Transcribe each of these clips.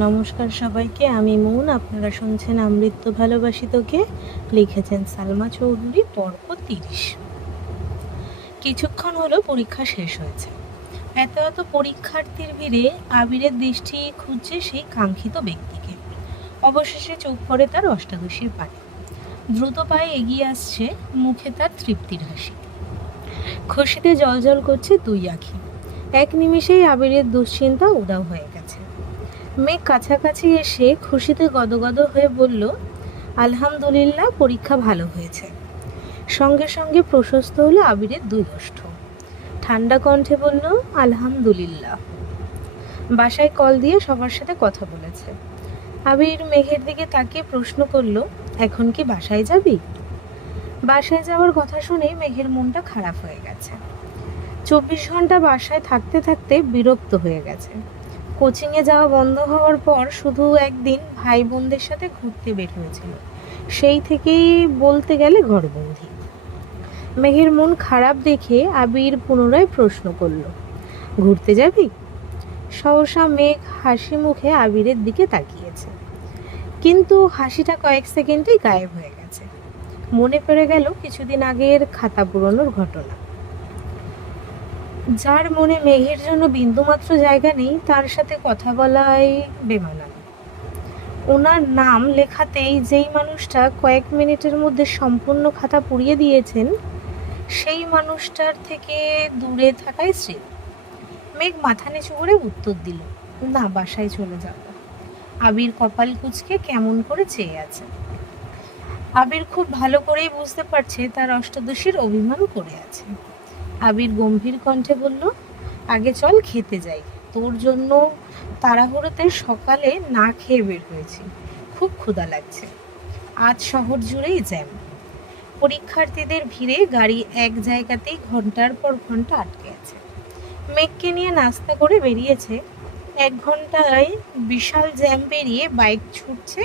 নমস্কার সবাইকে, আমি মৌন। আপনারা শুনছেন আমৃত্য ভালোবাসি তোকে লিখেছেন সালমা চৌধুরী, পর্ব তিরিশ। কিছুক্ষণ হলো পরীক্ষা শেষ হয়েছে। এত এত পরীক্ষার্থীর ভিড়ে আবিরের দৃষ্টি খুঁজছে সেই কাঙ্ক্ষিত ব্যক্তিকে। অবশেষে চোখ পড়ে তার অষ্টাদশীর পানে। দ্রুত পায়ে এগিয়ে আসছে মুখে তার তৃপ্তির হাসি। খুশিতে জল করছে দুই আখি। এক নিমিষেই আবিরের দুশ্চিন্তা উদাও হয়ে মেঘ কাছাকাছি এসে খুশিতে গদগদ হয়ে বলল, আলহামদুলিল্লাহ, পরীক্ষা ভালো হয়েছে। সঙ্গে সঙ্গে প্রশস্ত হলো আবিরের দুই ওষ্ঠ ঠান্ডা কণ্ঠে বলল, আলহামদুলিল্লাহ। বাসায় কল দিয়ে সবার সাথে কথা বলেছে। আবির মেঘের দিকে তাকিয়ে প্রশ্ন করল, এখন কি বাসায় যাবি? বাসায় যাওয়ার কথা শুনে মেঘের মনটা খারাপ হয়ে গেছে। চব্বিশ ঘণ্টা বাসায় থাকতে থাকতে বিরক্ত হয়ে গেছে। কোচিংয়ে যাওয়া বন্ধ হওয়ার পর শুধু একদিন ভাই বোনদের সাথে ঘুরতে বের হয়েছিল। সেই থেকেই বলতে গেলে ঘরবন্দি। মেঘের মন খারাপ দেখে আবির পুনরায় প্রশ্ন করল, ঘুরতে যাবি? সহসা মেঘ হাসি মুখে আবিরের দিকে তাকিয়েছে। কিন্তু হাসিটা কয়েক সেকেন্ডেই গায়েব হয়ে গেছে। মনে পড়ে গেল কিছুদিন আগের খাতা পুরনোর ঘটনা। যার মনে মেঘের জন্য বিন্দুমাত্র জায়গা নেই, তার সাথে কথা বলাই বেমানান। ওনার নাম লেখাতেই যেই মানুষটা কয়েক মিনিটের মধ্যে সম্পূর্ণ খাতা পুড়িয়ে দিয়েছেন, সেই মানুষটার থেকে দূরে থাকাই শ্রেয়। মেঘ মাথা নিচু করে উত্তর দিল, না, বাসায় চলে যাব। আবির কপাল কুচকে কেমন করে চেয়ে আছে? আবির খুব ভালো করেই বুঝতে পারছে তার অষ্টাদশীর অভিমান করে আছে। আবির গম্ভীর কণ্ঠে বলল, আগে চল খেতে যাই। তোর জন্য তাড়াহুড়োতে সকালে না খেয়ে বের হয়েছি। খুব ক্ষুধা লাগছে। আজ শহর জুড়েই জ্যাম। পরীক্ষার্থীদের ভিড়ে গাড়ি এক জায়গাতেই ঘণ্টার পর ঘণ্টা আটকে আছে। মেঘকে নিয়ে নাস্তা করে বেরিয়েছে। এক ঘন্টায় বিশাল জ্যাম পেরিয়ে বাইক ছুটছে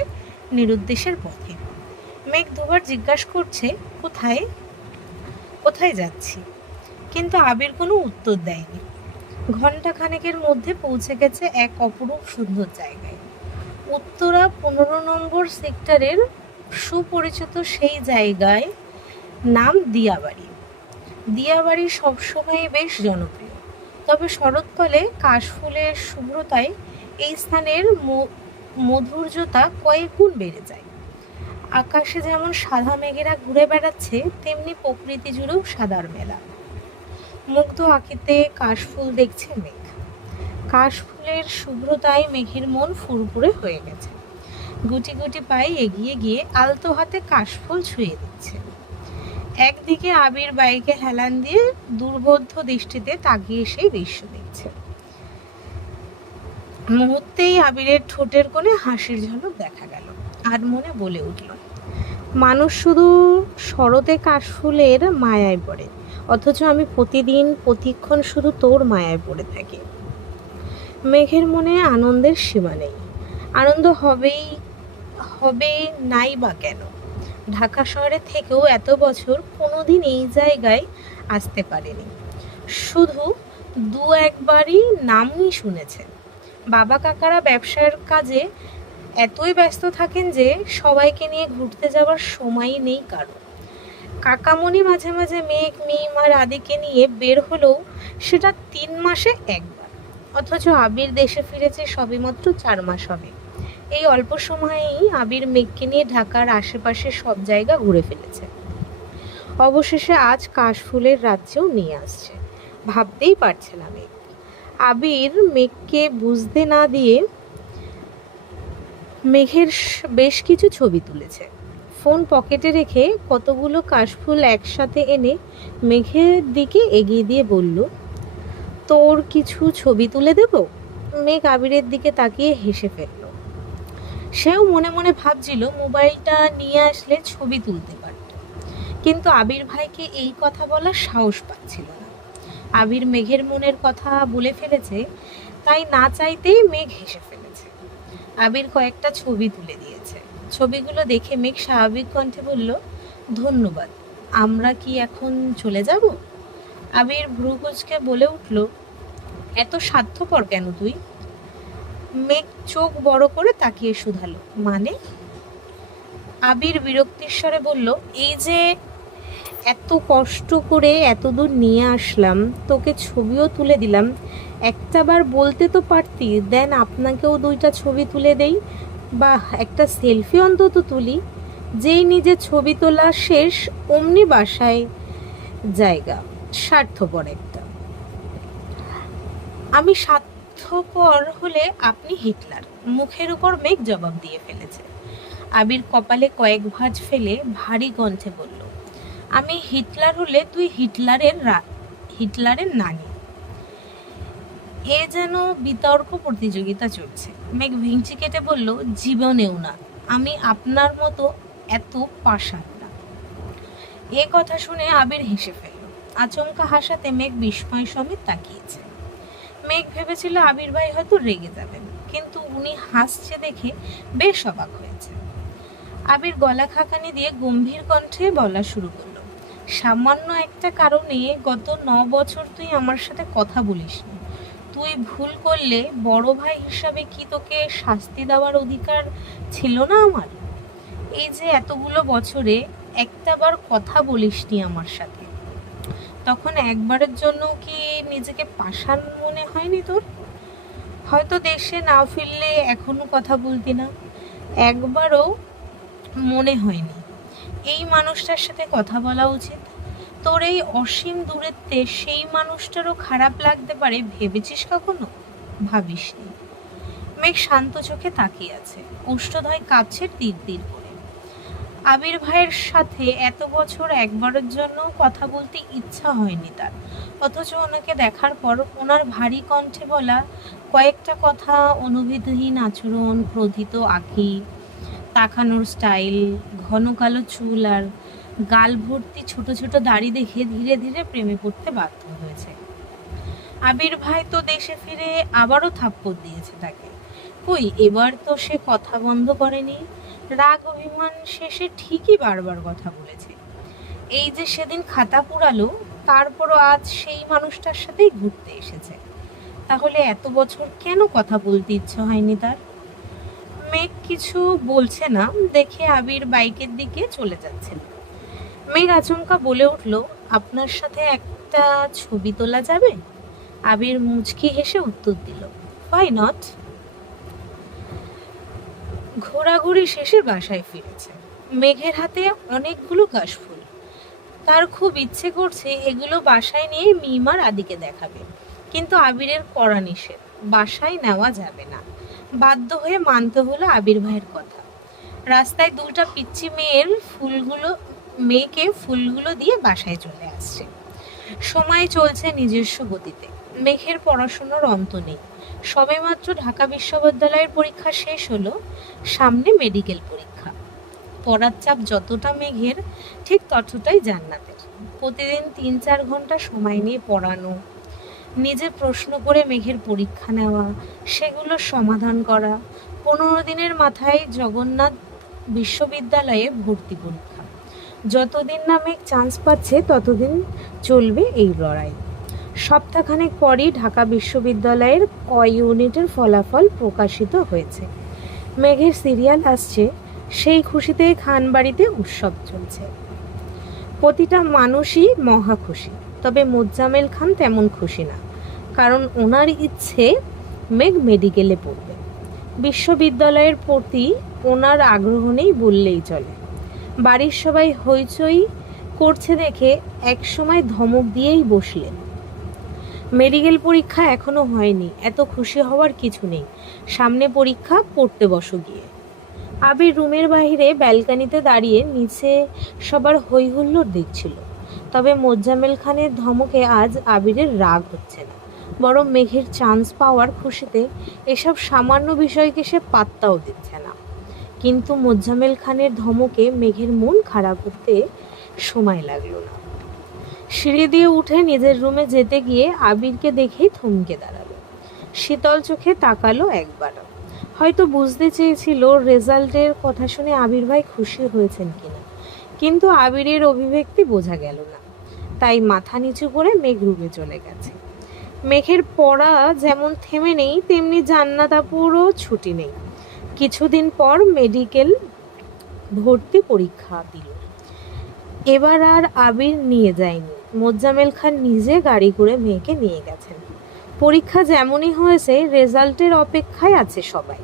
নিরুদ্দেশের পথে। মেঘ দুবার জিজ্ঞাসা করছে, কোথায়? কোথায় যাচ্ছি? কিন্তু আবির কোনো উত্তর দেয়নি। ঘণ্টা খানেকের মধ্যে পৌঁছে গেছে এক অপরূপ সুন্দর জায়গায়। উত্তরা পনেরো নম্বর সেক্টরের সুপরিচিত সেই জায়গায় নাম দিয়াবাড়ি। দিয়াবাড়ি সবসময় বেশ জনপ্রিয়। তবে শরৎকালে কাশফুলের শুভ্রতায় এই স্থানের মধুর্যতা কয়েক গুণ বেড়ে যায়। আকাশে যেমন সাদা মেঘেরা ঘুরে বেড়াচ্ছে, তেমনি প্রকৃতি জুড়েও সাদার মেলা। মুগ্ধ আঁকিতে কাশফুল দেখছে মেঘ। কাশফুলের শুভ্রতায় মেঘের মন ফুরফুরে হয়ে গেছে। গুটি গুটি পায়ে এগিয়ে গিয়ে আলতো হাতে কাশফুল ছুঁয়ে দিচ্ছে। একদিকে আবির বাইকে হেলান দিয়ে দুর্বোধ্য দৃষ্টিতে তাকিয়ে সেই দৃশ্য দেখছে। মুহূর্তেই আবিরের ঠোঁটের কোণে হাসির ঝলক দেখা গেল আর মনে বলে উঠল, মানুষ শুধু শরতে কাশফুলের মায়ায় পড়ে। অথচ আমি প্রতিদিন প্রতিক্ষণ শুধু তোর মায়ায় পড়ে থাকি। মেঘের মনে আনন্দের সীমা নেই। আনন্দ হবেই হবে নাই বা কেন? ঢাকা শহরে থেকেও এত বছর কোনোদিন এই জায়গায় আসতে পারেনি। শুধু দু একবারই নামই শুনেছে। বাবা কাকারা ব্যবসার কাজে এতই ব্যস্ত থাকেন যে সবাইকে নিয়ে ঘুরতে যাওয়ার সময়ই নেই কারও। কাকামণি মাঝে মাঝে মেঘ, মিম আর আদিকে নিয়ে বের হলেও সেটা তিন মাসে একবার। অথচ আবির দেশে ফিরেছে সবই মাত্র চার মাস হবে। এই অল্প সময়েই আবির মেঘকে নিয়ে ঢাকার আশেপাশে সব জায়গা ঘুরে ফেলেছে। অবশেষে আজ কাশফুলের রাজ্যেও নিয়ে আসছে। ভাবতেই পারছে না মেঘ। আবির মেঘকে বুঝতে না দিয়ে মেঘের বেশ কিছু ছবি তুলেছে। ফোন পকেটে রেখে কতগুলো কাশফুল একসাথে এনে মেঘের দিকে এগিয়ে দিয়ে বলল, তোর কিছু ছবি তুলে দেব? মেঘ আবিরের দিকে তাকিয়ে হেসে ফেলল। সেও মনে মনে ভাবছিল মোবাইলটা নিয়ে আসলে ছবি তুলতে পারত। কিন্তু আবির ভাইকে এই কথা বলার সাহস পাচ্ছিল না। আবির মেঘের মনের কথা বলে ফেলেছে, তাই না চাইতেই মেঘ হেসে ফেলেছে। আবির কয়েকটা ছবি তুলে দিয়েছে। ছবিগুলো দেখে মেঘ স্বাভাবিক কণ্ঠে বলল, ধন্যবাদ। আমরা কি এখন চলে যাব? আবির ভ্রু কুচকে বলে উঠল, এত স্বার্থপর কেন তুই? মেঘ চোখ বড় করে তাকিয়ে শুধালো মানে? আবির বিরক্তিস্বরে বলল, এই যে এত কষ্ট করে এত দূর নিয়ে আসলাম, তোকে ছবিও তুলে দিলাম। একটাবার বলতে তো পারতি, দেন আপনাকেও দুইটা ছবি তুলে দেই। বা একটা সেলফি অন্তত তুলি, যেই নিজে ছবি তোলা শেষ অমনি বাসায় জায়গা, স্বার্থপর একটা। আমি স্বার্থপর হলে আপনি হিটলার, মুখের উপর মেঘ জবাব দিয়ে ফেলেছে। আবির কপালে কয়েক ভাঁজ ফেলে ভারী কণ্ঠে বলল, আমি হিটলার হলে তুই হিটলারের হিটলারের নানি। এ যেন বিতর্ক প্রতিযোগিতা চলছে। মেঘ ভিংচি কেটে বলল, জীবনেও না। আমি আপনার মতো এত পাষাণ না এ কথা শুনে আবির হেসে ফেলল। আচমকা হাসাতে মেঘ বিস্ময় সমেত তাকিয়েছে। মেঘ ভেবেছিল আবির ভাই হয়তো রেগে যাবেন, কিন্তু উনি হাসছে দেখে বেশ অবাক হয়েছে। আবির গলা খাকানি দিয়ে গম্ভীর কণ্ঠে বলা শুরু করল, সামান্য একটা কারণে গত ন বছর তুই আমার সাথে কথা বলিস বলিসনি। তুই ভুল করলে বড় ভাই হিসাবে কি তোকে শাস্তি দেওয়ার অধিকার ছিল না আমার? এই যে এতগুলো বছরে একটাবার কথা বলিসনি আমার সাথে। তখন একবারের জন্য কি নিজেকে পাষাণ মনে হয়নি তোর? হয়তো দেশে না ফিরলে এখনও কথা বলতি না। একবারও মনে হয়নি। এই মানুষটার সাথে কথা বলা উচিত। তোর এই অসীম দূরত্বে সেই মানুষটারও খারাপ লাগতে পারে ভেবেছিস কখনো? ভাবিসনি। মেঘ শান্ত চোখে তাকিয়ে আছে। উষ্ঠদয় কাছে তীর তীর করে। আবির ভাইয়ের সাথে এত বছর একবারের জন্য কথা বলতে ইচ্ছা হয়নি তার। অথচ ওনাকে দেখার পর ওনার ভারী কণ্ঠে বলা কয়েকটা কথা অনুভূতিহীন আচরণ, ক্রোধিত আঁকি তাকানোর স্টাইল, ঘন কালো চুল আর গাল ভর্তি ছোট ছোট দাড়ি দেখে ধীরে ধীরে প্রেমে পড়তে বাধ্য হয়েছে। আবির ভাই তো দেশে ফিরে আবারও থাপ্পড় দিয়েছে তাকে। কই, এবার তো সে কথা বন্ধ করেনি। রাগ অভিমান শেষে ঠিকই বারবার কথা বলেছে। এই যে সেদিন খাতা পুরালো, তারপরও আজ সেই মানুষটার সাথেই ঘুরতে এসেছে। তাহলে এত বছর কেন কথা বলতে ইচ্ছে হয়নি তার? মেঘ কিছু বলছে না, দেখে আবির বাইকের দিকে চলে যাচ্ছে মেঘ আচমকা বলে উঠল, আপনার সাথে একটা ছবি তোলা যাবে? আবির মুচকি হেসে উত্তর দিল হোয়াই নট ঘোরাঘুরি শেষে বাসায় ফিরেছে। মেঘের হাতে অনেকগুলো কাশফুল। তার খুব ইচ্ছে করছে এগুলো বাসায় নিয়ে মিমার আদিকে দেখাবে। কিন্তু আবিরের কড়া নিষেধ, বাসায় নেওয়া যাবে না। বাধ্য হয়ে মানতে হলো আবির ভাইয়ের কথা। রাস্তায় দুটা পিচ্ছি মেয়ের ফুলগুলো মেয়েকে ফুলগুলো দিয়ে বাসায় চলে আসছে। সময় চলছে নিজস্ব গতিতে। মেঘের পড়াশুনোর অন্ত নেই। সবেমাত্র ঢাকা বিশ্ববিদ্যালয়ের পরীক্ষা শেষ হলো, সামনে মেডিকেল পরীক্ষা। পড়ার চাপ যতটা মেঘের, ঠিক ততটাই জান্নাতের। প্রতিদিন তিন চার ঘণ্টা সময় নিয়ে পড়ানো, নিজে প্রশ্ন করে মেঘের পরীক্ষা নেওয়া সেগুলোর সমাধান করা, পনেরো দিনের মাথায় জগন্নাথ বিশ্ববিদ্যালয়ে ভর্তি পরীক্ষা। যতদিন না মেঘ চান্স পাচ্ছে, ততদিন চলবে এই লড়াই। সপ্তাহখানেক পরই ঢাকা বিশ্ববিদ্যালয়ের ক ইউনিটের ফলাফল প্রকাশিত হয়েছে। মেঘের সিরিয়াল আসছে, সেই খুশিতে খানবাড়িতে উৎসব চলছে। প্রতিটা মানুষই মহা খুশি, তবে মোজ্জামেল খান তেমন খুশি না, কারণ ওনার ইচ্ছে মেঘ মেডিকেলে পড়বে। বিশ্ববিদ্যালয়ের প্রতি ওনার আগ্রহ নেই বললেই চলে। বাড়ির সবাই হইচই করছে দেখে একসময় ধমক দিয়েই বসলেন। মেডিকেল পরীক্ষা এখনও হয়নি, এত খুশি হওয়ার কিছু নেই। সামনে পরীক্ষা, পড়তে বসো গিয়ে। আবির রুমের বাইরে ব্যালকানিতে দাঁড়িয়ে নিচে সবার হই হুল্লোড় দেখছিল। তবে মোজ্জামেল খানের ধমকে আজ আবিরের রাগ হচ্ছে না। বরং মেঘের চান্স পাওয়ার খুশিতে এসব সামান্য বিষয়কে সে পাত্তাও দিচ্ছে না। কিন্তু মোজ্জামেল খানের ধমকে মেঘের মন খারাপ করতে সময় লাগল না। সিঁড়ি দিয়ে উঠে নিজের রুমে যেতে গিয়ে আবিরকে দেখেই থমকে দাঁড়াল। শীতল চোখে তাকালো একবারও হয়তো বুঝতে চেয়েছিল রেজাল্টের কথা শুনে আবির ভাই খুশি হয়েছেন কিনা। কিন্তু আবিরের অভিব্যক্তি বোঝা গেল না। তাই মাথা নিচু করে মেঘ রুমে চলে গেছে। মেঘের পড়া যেমন থেমে নেই, তেমনি জান্নাতাপুরও ছুটি নেই। কিছুদিন পর মেডিকেল ভর্তি পরীক্ষা দিল। এবার আর আবির নিয়ে যায়নি। মোজ্জামেল খান নিজে গাড়ি করে মেয়েকে নিয়ে গেছেন। পরীক্ষা যেমনই হয়েছে, রেজাল্টের অপেক্ষায় আছে সবাই।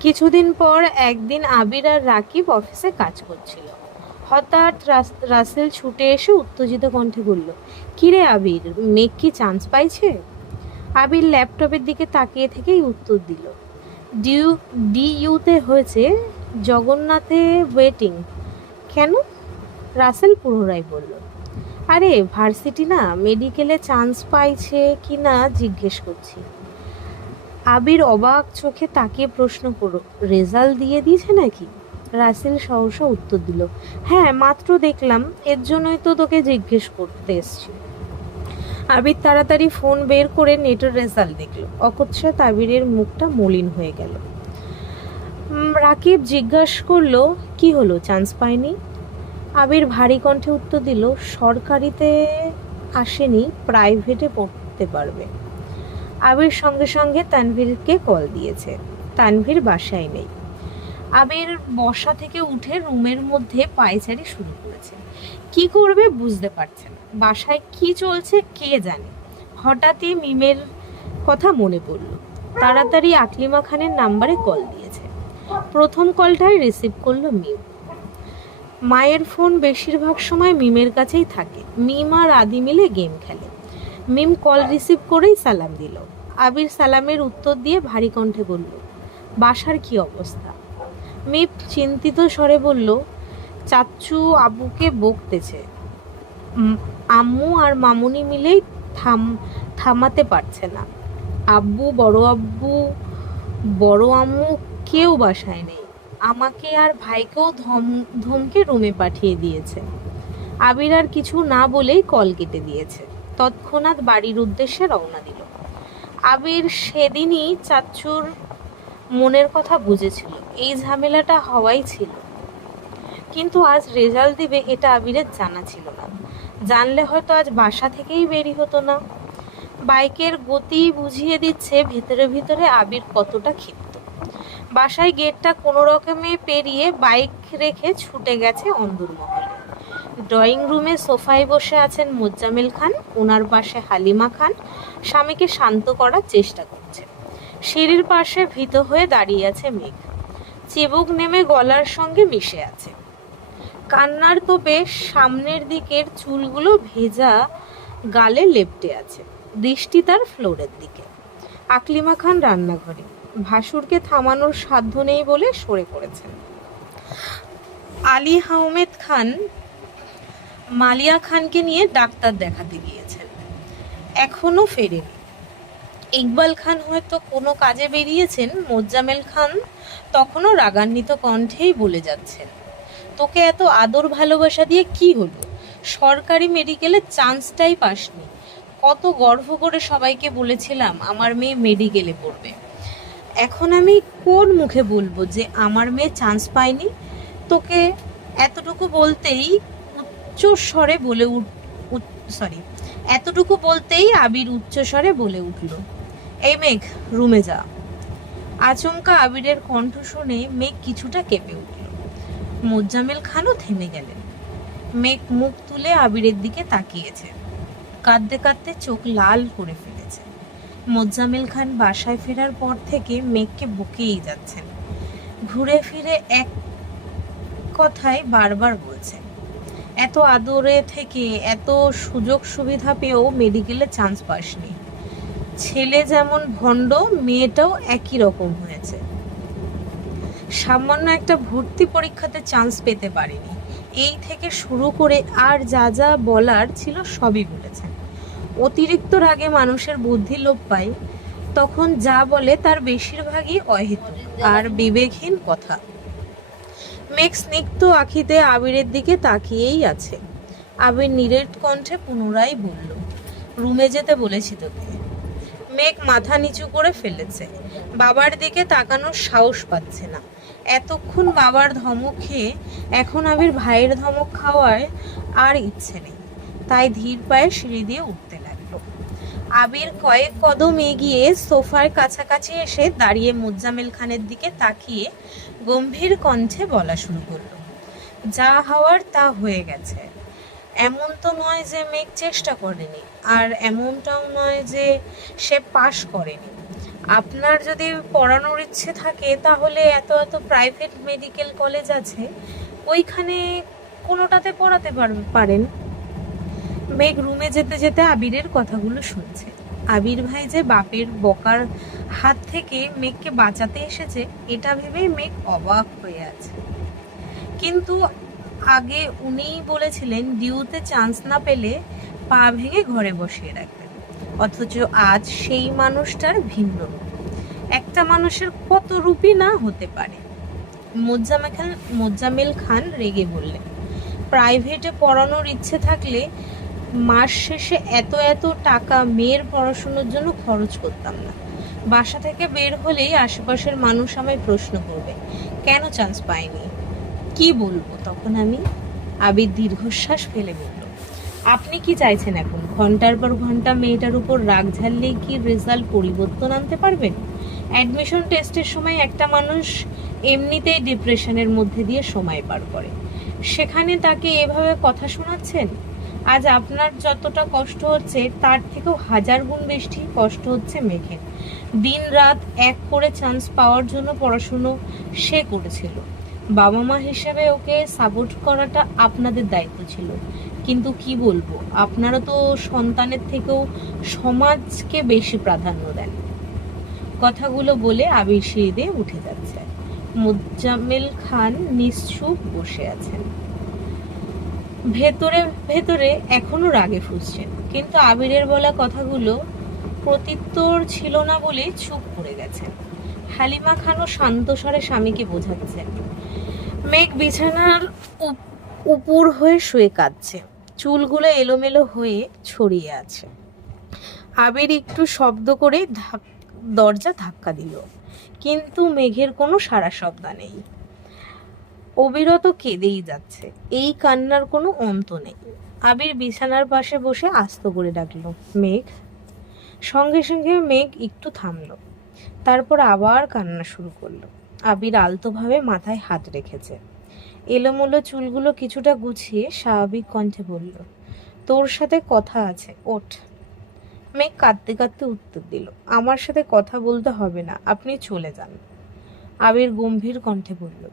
কিছুদিন পর একদিন আবির আর রাকিব অফিসে কাজ করছিল। হঠাৎ রাস- রাসেল ছুটে এসে উত্তেজিত কণ্ঠে বলল কিরে আবির মেঘ কি চান্স পাইছে? আবির ল্যাপটপের দিকে তাকিয়ে থেকেই উত্তর দিল ডিউ ডিইউতে হয়েছে জগন্নাথে ওয়েটিং কেন? রাসেল পুনরায় বলল, আরে ভার্সিটি না মেডিকেলে চান্স পাইছে কি না জিজ্ঞেস করছি। আবির অবাক চোখে তাকিয়ে প্রশ্ন করো রেজাল্ট দিয়ে দিয়েছে নাকি? রাসেল সহসা উত্তর দিল হ্যাঁ মাত্র দেখলাম। এর জন্যই তো তোকে জিজ্ঞেস করতে এসছি। আবির তাড়াতাড়ি ফোন বের করে নেটের রেজাল্ট দেখল। অকস্মাৎ আবিরের মুখটা মলিন হয়ে গেল। রাকিব জিজ্ঞাসা করল, কি হলো? চান্স পায়নি আবির ভারী কণ্ঠে উত্তর দিল, সরকারিতে আসেনি প্রাইভেটে পড়তে পারবে। আবির সঙ্গে সঙ্গে তানভীরকে কল দিয়েছে। তানভীর বাসায় নেই। আবির বসা থেকে উঠে রুমের মধ্যে পায়চারি শুরু করেছে। কি করবে বুঝতে পারছে না। বাসায় কি চলছে কে জানে। হঠাৎই মিমের কথা মনে পড়ল। তাড়াতাড়ি আকলিমা খানের নাম্বারে কল দিয়েছে। প্রথম কলটাই রিসিভ করল মিম। মায়ের ফোন বেশিরভাগ সময় মিমের কাছেই থাকে। মিম আর আদি মিলে গেম খেলে। মিম কল রিসিভ করেই সালাম দিল। আবির সালামের উত্তর দিয়ে ভারী কণ্ঠে বলল, বাসার কি অবস্থা? মিম চিন্তিত স্বরে বলল, চাচ্চু আবুকে বকতেছে। আম্মু আর মামুনি মিলেই থাম, থামাতে পারছে না। আব্বু, বড় আব্বু, বড় আম্মু কেউ বাসায় নেই। আমাকে আর ভাইকেও ধম, ধমকে রুমে পাঠিয়ে দিয়েছে। আবির আর কিছু না বলেই কল কেটে দিয়েছে। তৎক্ষণাৎ বাড়ির উদ্দেশ্যে রওনা দিল। আবির সেদিনই চাচ্চুর মনের কথা বুঝেছিল। এই ঝামেলাটা হওয়াই ছিল। কিন্তু আজ রেজাল্ট দিবে এটা আবিরের জানা ছিল না। জানলে হয়তো আজ বাসা থেকেই বেরি হতো না। বাইকের গতি বুঝিয়ে দিচ্ছে ভেতরে ভিতরে আবির কতটা ক্ষিপ্ত। বাসায় গেটটা কোনো রকমে পেরিয়ে বাইক রেখে ছুটে গেছে অন্দরমহলে। ড্রয়িং রুমে সোফায় বসে আছেন মোজ্জামেল খান, ওনার পাশে হালিমা খান। স্বামীকে শান্ত করার চেষ্টা করছে সিঁড়ির পাশে ভীত হয়ে দাঁড়িয়ে আছে মেঘ। চিবুক নেমে গলার সঙ্গে মিশে আছে। কান্নার তোপে সামনের দিকের চুলগুলো ভেজা গালে লেপটে আছে। দৃষ্টি তার ফ্লোরের দিকে। আকলিমা খান রান্নাঘরে। ভাসুরকে থামানোর সাধ্য নেই বলে সরে পড়েছেন। আলী আহমেদ খান মালিয়া খানকে নিয়ে ডাক্তার দেখাতে গিয়েছেন। এখনও ফেরেনি। ইকবাল খান হয়তো কোনো কাজে বেরিয়েছেন মোজ্জামেল খান তখনও রাগান্বিত কণ্ঠেই বলে যাচ্ছেন, তোকে এত আদর ভালোবাসা দিয়ে কি হলো? সরকারি মেডিকেলে চান্সটাই পাসনি। কত গর্ব করে সবাইকে বলেছিলাম আমার মেয়ে মেডিকেলে পড়বে। এখন আমি কোন মুখে বলব যে আমার মেয়ে চান্স পায়নি? তোকে এতটুকু বলতেই উচ্চ স্বরে বলে উঠ সরি এতটুকু বলতেই আবির উচ্চ স্বরে বলে উঠল। এই মেঘ, রুমে যা। আচমকা আবিরের কণ্ঠ শুনে মেঘ কিছুটা কেঁপে উঠল। মোজ্জামেল খানও থেমে গেলেন। মেঘ মুখ তুলে আবিরের দিকে তাকিয়েছে। কাঁদতে কাঁদতে চোখ লাল করে ফেলেছে। মোজ্জামেল খান বাসায় ফেরার পর থেকে মেঘকে বকেই যাচ্ছেন। ঘুরে ফিরে এক কথায় বারবার বলছেন, এত আদরে থেকে এত সুযোগ সুবিধা পেয়েও মেডিকেলে চান্স পাসনি। ছেলে যেমন ভণ্ড, মেয়েটাও একই রকম হয়েছে। সামান্য একটা ভর্তি পরীক্ষাতে চান্স পেতে পারেনি। এই থেকে শুরু করে আর যা যা বলার ছিল সবই বলেছেন অতিরিক্ত রাগে মানুষের বুদ্ধি লোপ পায়, তখন যা বলে তার বেশিরভাগই অহেতুক আর বিবেকহীন কথা। মেঘ স্নিগ্ধ আখিতে আবিরের দিকে তাকিয়েই আছে। আবির নিরেট কণ্ঠে পুনরায় বলল, রুমে যেতে বলেছি তোকে। মেঘ মাথা নিচু করে ফেলেছে। বাবার দিকে তাকানোর সাহস পাচ্ছে না। এতক্ষণ বাবার ধমক খেয়ে এখন আবির ভাইয়ের ধমক খাওয়ায় আর ইচ্ছে নেই। তাই ধীর পায়ে সিঁড়ি দিয়ে উঠতে লাগল। আবির কয়েক কদম এগিয়ে সোফার কাছাকাছি এসে দাঁড়িয়ে মোজ্জামেল খানের দিকে তাকিয়ে গম্ভীর কণ্ঠে বলা শুরু করল, যা হওয়ার তা হয়ে গেছে। এমন তো নয় যে মেঘ চেষ্টা করেনি, আর এমনটাও নয় যে সে পাশ করেনি। আপনার যদি পড়ানোর ইচ্ছে থাকে, তাহলে এত এত প্রাইভেট মেডিকেল কলেজ আছে, ওইখানে কোনোটাতে পড়াতে পার- পারেন। মেঘ রুমে যেতে যেতে আবিরের কথাগুলো শুনছে। আবির ভাই যে বাপের বকার হাত থেকে মেঘকে বাঁচাতে এসেছে, এটা ভেবেই মেঘ অবাক হয়ে আছে। কিন্তু আগে উনিই বলেছিলেন ডিউতে চান্স না পেলে পা ভেঙে ঘরে বসিয়ে রাখবেন। অথচ আজ সেই মানুষটার ভিন্ন একটা মানুষের কত রূপই না হতে পারে। মোজ্জামেল খান মোজ্জামেল খান রেগে বললেন, প্রাইভেটে পড়ানোর ইচ্ছে থাকলে মাস শেষে এত এত টাকা মেয়ের পড়াশুনোর জন্য খরচ করতাম না। বাসা থেকে বের হলেই আশেপাশের মানুষ আমায় প্রশ্ন করবে, কেন চান্স পাইনি? কি বলব? তখন আমি আবির দীর্ঘশ্বাস ফেলে বলল, আপনি কি চাইছেন এখন? ঘণ্টার পর ঘণ্টা মেয়েটার উপর রাগ ঝাললেই কি রেজাল্ট পরিবর্তন আনতে পারবেন? অ্যাডমিশন টেস্টের সময় একটা মানুষ এমনিতেই ডিপ্রেশনের মধ্যে দিয়ে সময় পার করে। সেখানে তাকে এভাবে কথা শোনাচ্ছেন? আজ আপনার যতটা কষ্ট হচ্ছে, তার থেকেও হাজার গুণ বেশি কষ্ট হচ্ছে মেঘের। দিন রাত এক করে চান্স পাওয়ার জন্য পড়াশুনো সে করেছিল। বাবা মা হিসেবে ওকে সাপোর্ট করাটা আপনাদের দায়িত্ব ছিল। কিন্তু কি বলব, আপনারা তো সন্তানের থেকেও সমাজকে বেশি প্রাধান্য দেন। কথাগুলো বলে আবির সিঁড়ি উঠে যাচ্ছে। মোজ্জামেল খান নিশ্চুপ বসে আছেন। ভেতরে ভেতরে এখনও রাগে ফুসছেন। কিন্তু আবিরের বলা কথাগুলো প্রত্যুত্তর ছিল না বলে চুপ করে গেছেন। হালিমা খানও শান্ত স্বরে স্বামীকে বোঝাচ্ছেন। মেঘ বিছানার উপ- উপর হয়ে শুয়ে কাঁদছে। চুলগুলো এলোমেলো হয়ে ছড়িয়ে আছে। আবির একটু শব্দ করে দরজা ধাক্কা দিল। কিন্তু মেঘের কোনো সারা শব্দ নেই। অবিরত কেঁদেই যাচ্ছে। এই কান্নার কোনো অন্ত নেই। আবির বিছানার পাশে বসে আস্ত করে ডাকল, মেঘ? সঙ্গে সঙ্গে মেঘ একটু থামল। তারপর আবার কান্না শুরু করল। আবির আলতোভাবে মাথায় হাত রেখেছে। এলোমেলো চুলগুলো কিছুটা গুছিয়ে স্বাভাবিক কণ্ঠে বলল, তোর সাথে কথা আছে, ওঠ। মেঘ কাঁদতে কাঁদতে উত্তর দিল, আমার সাথে কথা বলতে হবে না, আপনি চলে যান। আবির গম্ভীর কণ্ঠে বলল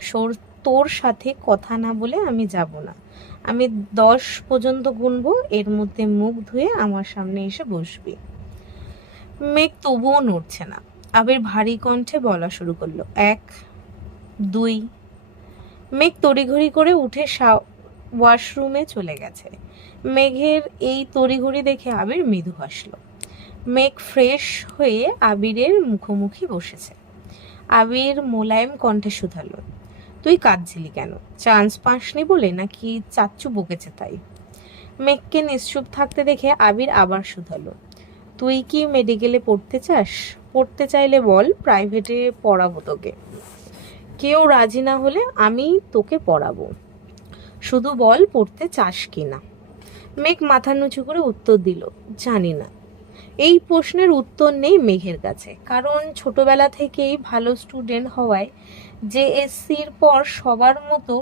সোর তোর সাথে কথা না বলে আমি যাব না। আমি দশ পর্যন্ত গুনবো, এর মধ্যে মুখ ধুয়ে আমার সামনে এসে বসবি। মেঘ তবুও নড়ছে না। আবির ভারী কণ্ঠে বলা শুরু করল, এক, দুই। মেঘ তড়িঘড়ি করে উঠে ওয়াশরুমে চলে গেছে। মেঘের এই তড়িঘড়ি দেখে আবির মৃদু হাসলো। মেঘ ফ্রেশ হয়ে আবিরের মুখোমুখি বসেছে। আবির মোলায়েম কণ্ঠে শুধালো, তুই কাঁদছিলি কেন? চান্স পাসনি বলে নাকি চাচ্চু বকেছে তাই? মেঘকে নিশ্চুপ থাকতে দেখে আবির আবার শুধালো, তুই কি মেডিকেলে পড়তে চাস? পড়তে চাইলে বল প্রাইভেটে পড়াবো তোকে। কেউ রাজি না হলে আমি তোকে পড়াবো। শুধু বল, পড়তে চাস কি না মেঘ মাথা নুচু করে উত্তর দিল, জানি না। এই প্রশ্নের উত্তর নেই মেঘের কাছে, কারণ ছোটবেলা থেকেই ভালো স্টুডেন্ট হওয়ায় জেএসসির পর সবার মতো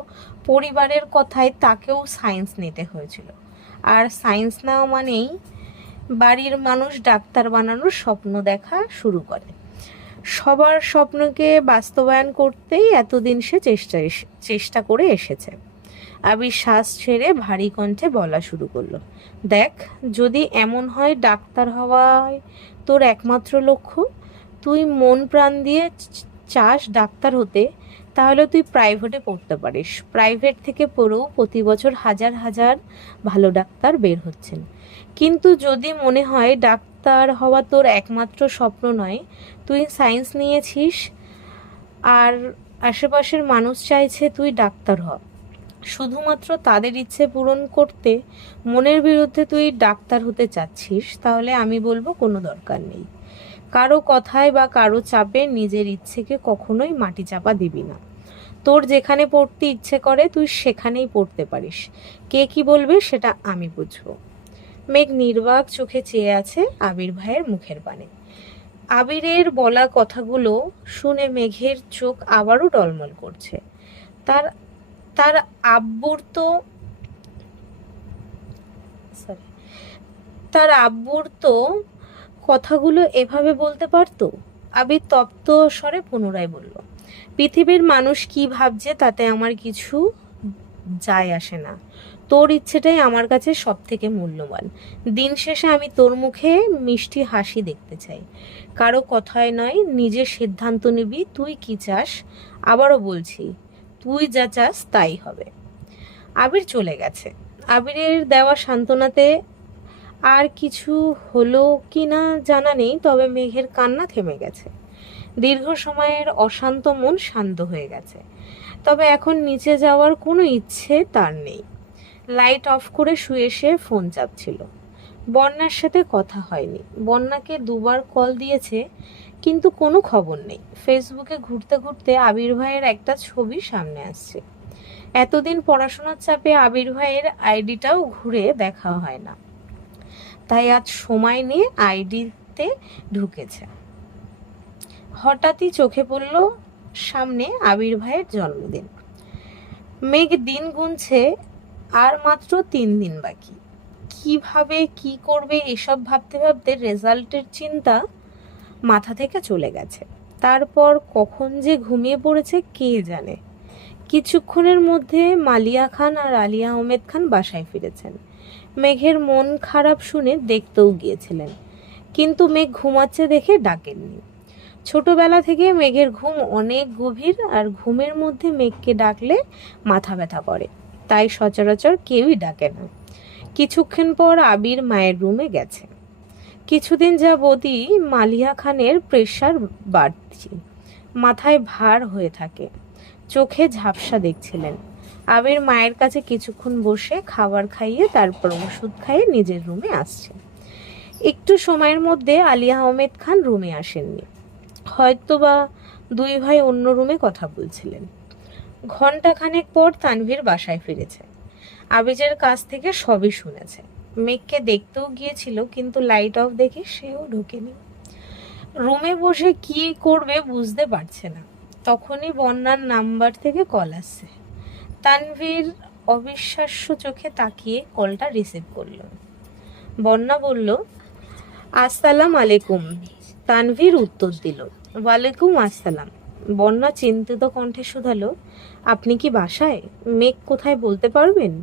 পরিবারের কথায় তাকেও সায়েন্স নিতে হয়েছিল। আর সায়েন্স নেওয়া মানেই বাড়ির মানুষ ডাক্তার বানানোর স্বপ্ন দেখা শুরু করে। সবার স্বপ্নকে বাস্তবায়ন করতেই এতদিন সে চেষ্টা চেষ্টা করে এসেছে। আবির শ্বাস ছেড়ে ভারী কণ্ঠে বলা শুরু করল, দেখ, যদি এমন হয় ডাক্তার হওয়ায় তোর একমাত্র লক্ষ্য, তুই মন প্রাণ দিয়ে চাস ডাক্তার হতে, তাহলে তুই প্রাইভেটে পড়তে পারিস। প্রাইভেট থেকে পড়েও প্রতি বছর হাজার হাজার ভালো ডাক্তার বের হচ্ছেন। কিন্তু যদি মনে হয় ডাক্তার হওয়া তোর একমাত্র স্বপ্ন নয়, তুই সায়েন্স নিয়েছিস আর আশেপাশের মানুষ চাইছে তুই ডাক্তার হ। শুধুমাত্র তাদের ইচ্ছে পূরণ করতে, মনের বিরুদ্ধে তুই ডাক্তার হতে চাচ্ছিস, তাহলে আমি বলব কোনো দরকার নেই। কারও কথায় বা কারও চাপে নিজের ইচ্ছেকে কখনোই মাটি চাপা দিবি না। তোর যেখানে পড়তে ইচ্ছে করে, তুই সেখানেই পড়তে পারিস। কে কি বলবে সেটা আমি বুঝব। মেঘ নির্বাক চোখে চেয়ে আছে আবির ভাইয়ের মুখের পানে আবিরের বলা কথাগুলো শুনে মেঘের চোখ আবারও টলমল করছে। তার তার আব্বুর তো তার আব্বুর তো কথাগুলো এভাবে বলতে পারতো? আবির তপ্ত স্বরে পুনরায় বলল, পৃথিবীর মানুষ কি ভাবছে তাতে আমার কিছু যায় আসে না। তোর ইচ্ছেটাই আমার কাছে সব থেকে মূল্যবান। দিন শেষে আমি তোর মুখে মিষ্টি হাসি দেখতে চাই। কারও কথায় নয় নিজের সিদ্ধান্ত নিবি, তুই কি চাস? আবারও বলছি, তুই যা চাস তাই হবে। আবির চলে গেছে। আবিরের দেওয়া সান্ত্বনাতে আর কিছু হলো কি না জানা নেই, তবে মেঘের কান্না থেমে গেছে। দীর্ঘ সময়ের অশান্ত মন শান্ত হয়ে গেছে। তবে এখন নিচে যাওয়ার কোনো ইচ্ছে তার নেই। লাইট অফ করে শুয়ে সে ফোন চাপছিল। বন্যার সাথে কথা হয়নি। বন্যাকে দুবার কল দিয়েছে, কিন্তু কোনো খবর নেই। ফেসবুকে ঘুরতে ঘুরতে আবির ভাইয়ের একটা ছবি সামনে আসছে। এতদিন পড়াশোনার চাপে আবির ভাইয়ের আইডিটাও ঘুরে দেখা হয় না। তাই আজ সময় নিয়ে আইডিতে ঢুকেছে। হঠাৎই চোখে পড়ল সামনে আবির ভাইয়ের জন্মদিন। মেঘ দিন গুনছে আর মাত্র তিন দিন বাকি। কীভাবে, কি করবে, এসব ভাবতে ভাবতে রেজাল্টের চিন্তা মাথা থেকে চলে গেছে। তারপর কখন যে ঘুমিয়ে পড়েছে কে জানে। কিছুক্ষণের মধ্যে মালিয়া খান আর আলিয়া আহমেদ খান বাসায় ফিরেছেন। মেঘের মন খারাপ শুনে দেখতেও গিয়েছিলেন। কিন্তু মেঘ ঘুমাচ্ছে দেখে ডাকেননি। ছোটবেলা থেকে মেঘের ঘুম অনেক গভীর আর ঘুমের মধ্যে মেঘকে ডাকলে মাথা ব্যথা করে। তাই সচরাচর কেউই ডাকে না। কিছুক্ষণ পর আবির মায়ের রুমে গেছে। কিছুদিন যাবতই মালিয়া খানের প্রেশার বাড়ছে। মাথায় ভার হয়ে থাকে। চোখে ঝাপসা দেখছিলেন। আবির মায়ের কাছে কিছুক্ষণ বসে খাবার খাইয়ে তারপর ওষুধ খাইয়ে নিজের রুমে আসছে। একটু সময়ের মধ্যে আলিয়া আহমেদ খান রুমে আসেননি। হয়তো বা দুই ভাই অন্য রুমে কথা বলছিলেন। ঘন্টাখানেক পর তানভীর বাসায় ফিরেছে। আবিজের কাছ থেকে সবই শুনেছে। মেঘকে দেখতেও গিয়েছিল, কিন্তু লাইট অফ দেখে সেও ঢোকেনি। রুমে বসে কি করবে বুঝতে পারছে না। তখনই বন্যার নাম্বার থেকে কল আসছে। তানভীর অবিশ্বাস্য চোখে তাকিয়ে কলটা রিসিভ করল। বন্যা বলল, আসসালাম আলাইকুম। তানভীর উত্তর দিল, ওয়ালাইকুম আসসালাম। বন্যা চিন্তিত কণ্ঠে শুধালো, আপনি কি বাসায়? মেঘ কোথায় বলতে পারবেন?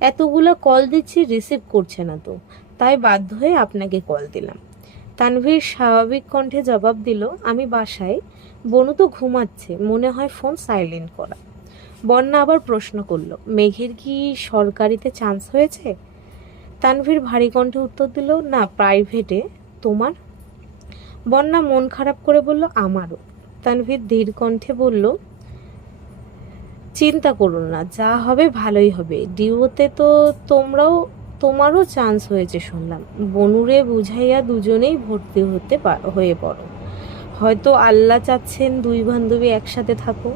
এতগুলো কল দিচ্ছি, রিসিভ করছে না তো। তাই বাধ্য হয়ে আপনাকে কল দিলাম। তানভীর স্বাভাবিক কণ্ঠে জবাব দিল, আমি বাসায়। বনু তো ঘুমাচ্ছে, মনে হয় ফোন সাইলেন্ট করা। বন্যা আবার প্রশ্ন করল, মেঘের কি সরকারিতে চান্স হয়েছে? তানভীর ভারী কণ্ঠে উত্তর দিল, না প্রাইভেটে তোমার? বন্যা মন খারাপ করে বলল, আমারও। তানভীর ধীর কণ্ঠে বলল, চিন্তা করুন না, যা হবে ভালোই হবে। ডিওতে তো তোমরাও, তোমারও চান্স হয়েছে শুনলাম। বনুরে বুঝাইয়া দুজনেই ভর্তি হতে হয়ে পড়ো। হয়তো আল্লাহ চাচ্ছেন দুই বান্ধবী একসাথে থাকো।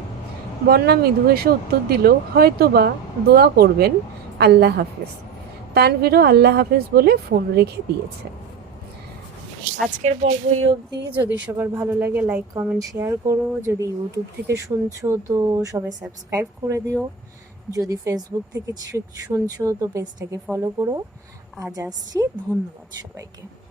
বন্যা মৃদু এসে উত্তর দিল হয়তো বা দোয়া করবেন। আল্লাহ হাফেজ। তানভীরও আল্লাহ হাফেজ বলে ফোন রেখে দিয়েছে। আজকের পর্ব এই অবধি। যদি সবার ভালো লাগে লাইক কমেন্ট শেয়ার করো। যদি ইউটিউব থেকে শুনছো, তো সবাই সাবস্ক্রাইব করে দিও। যদি ফেসবুক থেকে শুনছো, তো পেজটাকে ফলো করো। আজ আসছি। ধন্যবাদ সবাইকে।